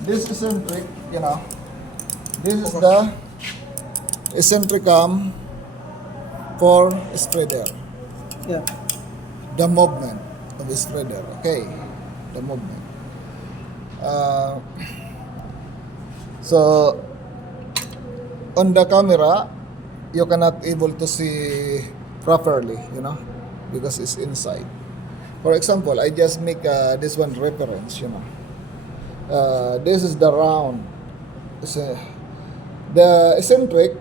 this eccentric, this is the eccentric arm for spreader. Yeah. The movement of the spreader. Okay, the movement. So on the camera, you cannot able to see properly, because it's inside. For example, I just make this one reference, this is the round. The eccentric,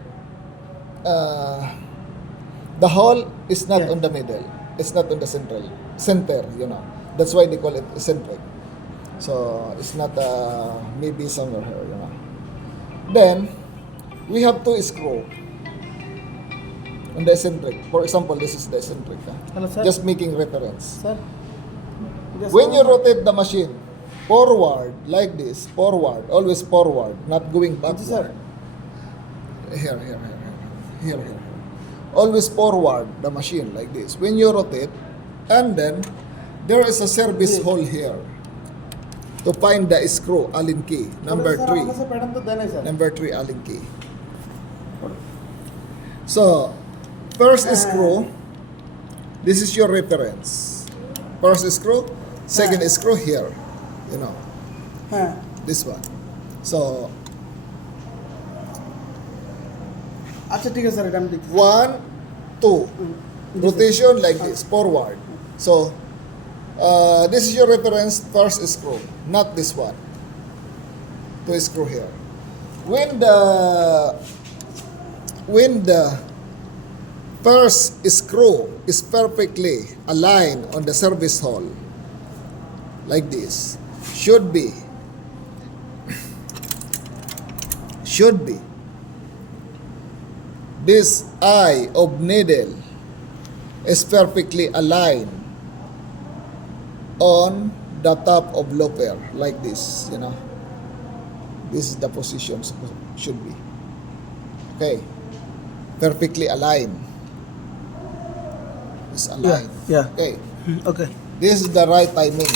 the hole is not on the middle. It's not on the center. That's why they call it eccentric. So it's not maybe somewhere here. Then we have to screw on the eccentric. For example, this is the eccentric. Hello, sir. Just making reference. Sir. When you rotate the machine forward like this, forward, always forward, not going backward. Here. Always forward the machine like this. When you rotate, and then there is a service hole here to find the screw Allen key number 3. Number 3 Allen key. So first screw, this is your reference. First screw, second screw here. This one. So 1, 2 rotation like this, forward. So this is your reference first screw, not this one. To screw here. When the first screw is perfectly aligned on the service hole, like this, should be this eye of needle is perfectly aligned on the top of looper, like this. This is the position should be. Okay, perfectly aligned. It's aligned. Yeah. Okay. Okay. This is the right timing.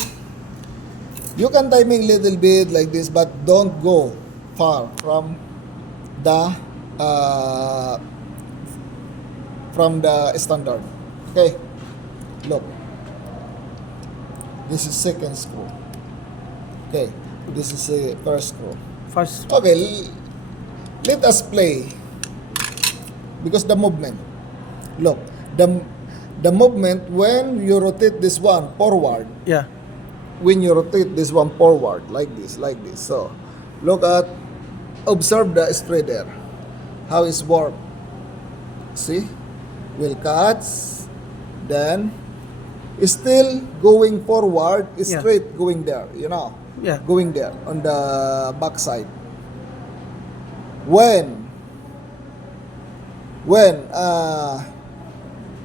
You can timing little bit like this, but don't go far from the standard. Okay. Look. This is second screw. Okay. This is the first screw. First. Okay. Let us play. Because the movement. Look. The movement when you rotate this one forward. Yeah. When you rotate this one forward like this. So look at, observe the spreader, how it's worked. See, will cuts, then it's still going forward, it's Yeah. straight going there, Yeah. going there on the back side. When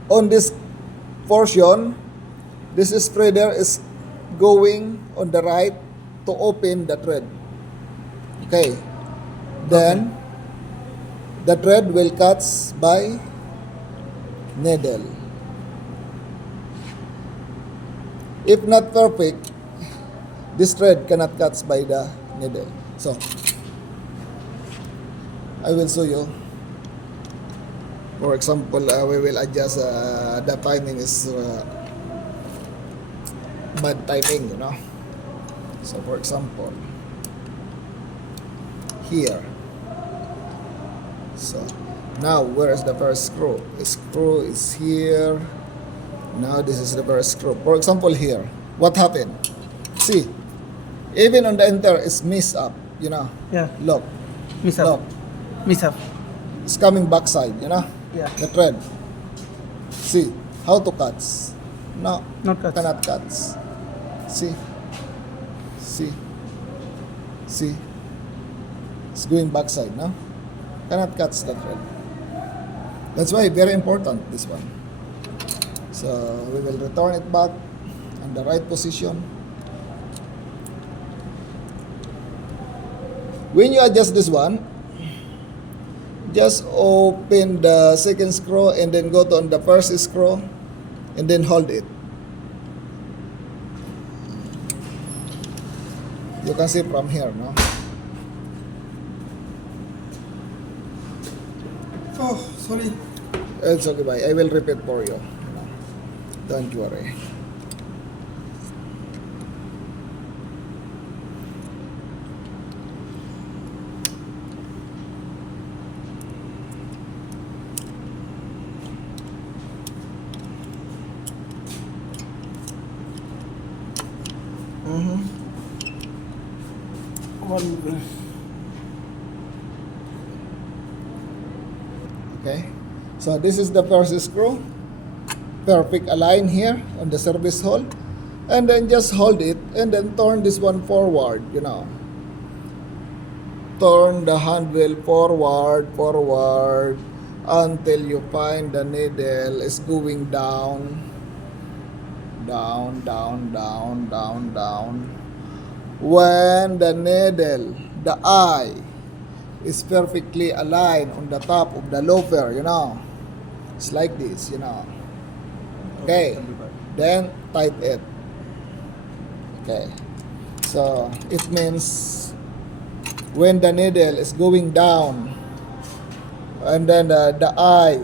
on this portion, this spreader is going on the right to open the thread. Okay. Then the thread will cut by needle. If not perfect, this thread cannot cut by the needle. So I will show you. For example, we will adjust the timing is bad timing, So for example, here. So now where is the first screw? The screw is here. Now this is the first screw. For example, here. What happened? See, even on the enter is messed up, Yeah. Look. Miss up. Look. Miss up. It's coming backside, Yeah. The thread. See how to cuts. No, Not cuts. cannot cuts. See. It's going backside, no? Cannot cuts the thread. That's why very important this one. So we will return it back on the right position. When you adjust this one, just open the second screw and then go to on the first screw and then hold it. You can see from here, no? Oh, sorry. It's okay, bye. I will repeat for you. Don't worry. Mm-hmm. Okay. So this is the first screw. Perfect align here on the service hole. And then just hold it and then turn this one forward, Turn the handle forward until you find the needle is going down. Down. When the needle, the eye, is perfectly aligned on the top of the loafer, It's like this, Okay. Then tight it. Okay. So it means when the needle is going down and then the eye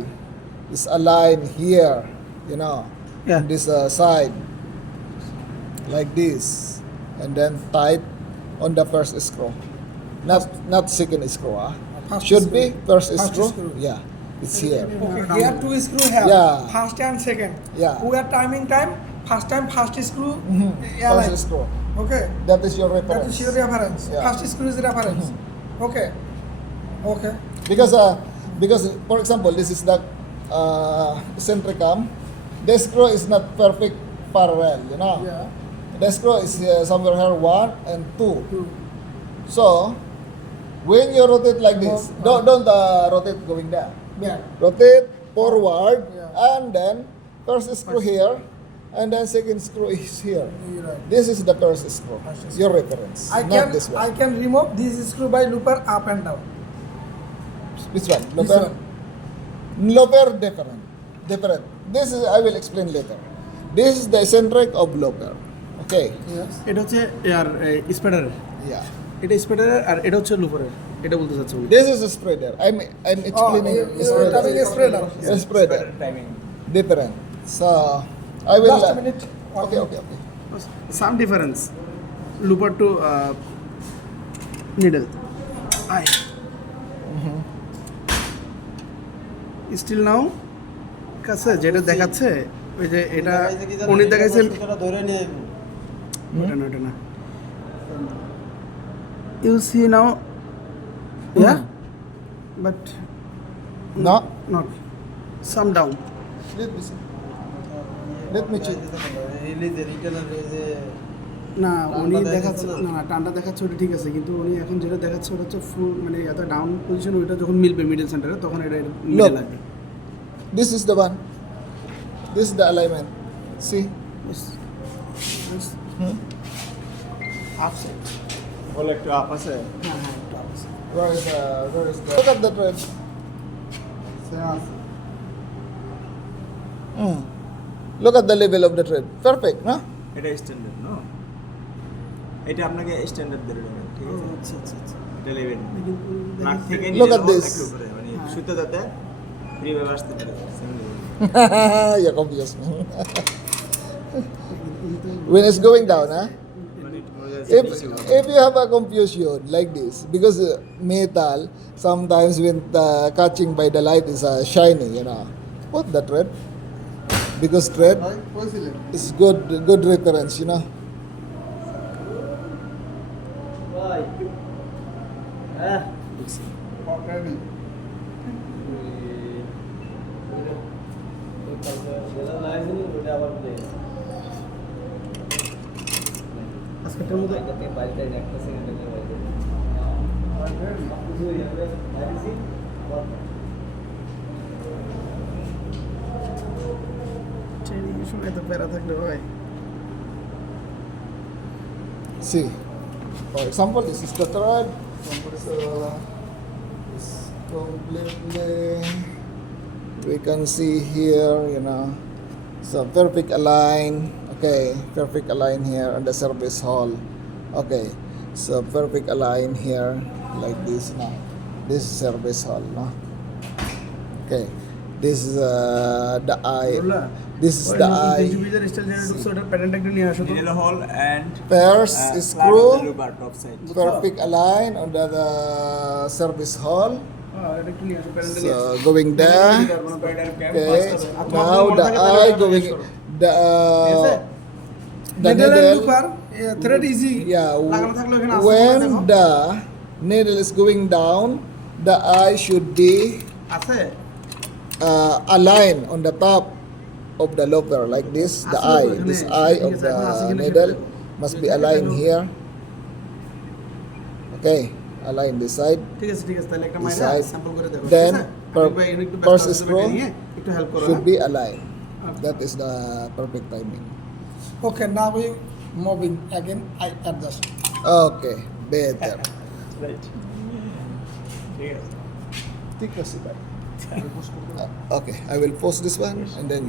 is aligned here, Yeah. on this side, like this, and then tight on the first screw. Not second screw, First Should screw. be first First screw. screw. Yeah, it's here. Okay, here two screw have. Yeah. First and second. Yeah. We are timing time. First screw. Yeah, First like. screw. Okay. That is your That reference. is your reference. Yeah. First screw is reference. Okay. Okay. Because for example, this is the centric arm. The screw is not perfect parallel, Yeah. The screw is somewhere here 1 and 2. Two. So when you rotate like this, don't rotate going down. Yeah. Rotate forward, Yeah. and then first screw here, and then second screw is here. You're right. This is the first screw. First screw. Your reference, not this one. I can remove this screw by looper up and down. Which one? This Loper? one. Loper different. This is, I will explain later. This is the eccentric of loper. Okay. Yes. এটা হচ্ছে air স্প্রেডারের, Yeah. এটা স্প্রেডারের আর এটা হচ্ছে লুপারের, এটা বলতে চাচ্ছি আমি। This is a spreader. I'm explaining you're telling a spreader. A spreader. Different. So I will. Just a minute. Okay. Some difference looper to needle I still now কাছে যেটা দেখাচ্ছে ওই যে এটা উনি দেখাচ্ছে ওটা না you see now yeah but No. Not some down Let me see. Let me check. না উনি দেখাচ্ছে না টানটা দেখাচ্ছে ওটা ঠিক আছে, কিন্তু উনি এখন যেটা দেখাচ্ছে ওটা হচ্ছে ফুল মানে এত ডাউন পজিশন, ওইটা যখন মিলবে মিডল সেন্টারে তখন এটা মিডল Look. লাগবে। This is the one. This is the alignment. See. Upset বলে একটু আপ আছে হ্যাঁ হ্যাঁ একটু upset Where is the? Look at the thread. Look at the level of the thread. Perfect, no? এটা স্ট্যান্ডার্ড না, এটা আপনাকে স্ট্যান্ডার্ড ধরে নেবেন, ঠিক আছে? আচ্ছা আচ্ছা আচ্ছা এটা নেবেন কিন্তু নাক থেকে Look নিচে at যাবো this. একটু উপরে, মানে সুতো যাতে ফ্রিভাবে আসতে পারে same level। You confuse me. When it's going down, huh? মানে একটু মনে হয় If you have a confusion like this, because metal sometimes when catching by the light is shiny, put the thread, because thread is good reference, আজকেরটার মধ্যে training এর সময় তো প্যারা থাকলে হয়। See, for example, this is the thread. So it's completely, we can see here, so perfect align. Okay, perfect align here on the service hall. Okay, So perfect align here like this now. This is service hall, no? Okay. This is the eye. রোলা, This is ওই the নতুন eye. 3 পিসের style generator ঢুকছে, ওটার প্যাটার্নটা একটু নিয়ে আসো তো। Needle hole and First flat screw. of the loop top side. Perfect align on the service hall. হ্যাঁ, এটা একটু নিয়ে আসো, প্যাটার্নটা নিয়ে So আসো। going there. Spider cam Okay. first of all. Now the eye going the needle and needle. looper, thread easy. Yeah. লাগানো থাকলে ওখানে আসতে When দেখো। the needle is going down, the eye should be আছে? align on the top of the looper like this. The Asli eye, to this ekhane, eye thik of ache, the ekhon asli kina needle sekhane must dekho. be Dekhe aligned dekho. here. Okay, align this side. ঠিক আছে, তাহলে একটা মাইরা Decide. Sample করে দেখো। Then, ঠিক আছে? per- Arif ভাই, এখানে একটু first ব্যস্ত আছে, screw এটা নিয়ে একটু হেল্প করো। Should হ্যাঁ? be aligned. Okay. That is the perfect timing. Okay, now we moving again. I adjust. Okay, better. Right. ঠিক আছে। Take a seat. Okay, I will post this one and then.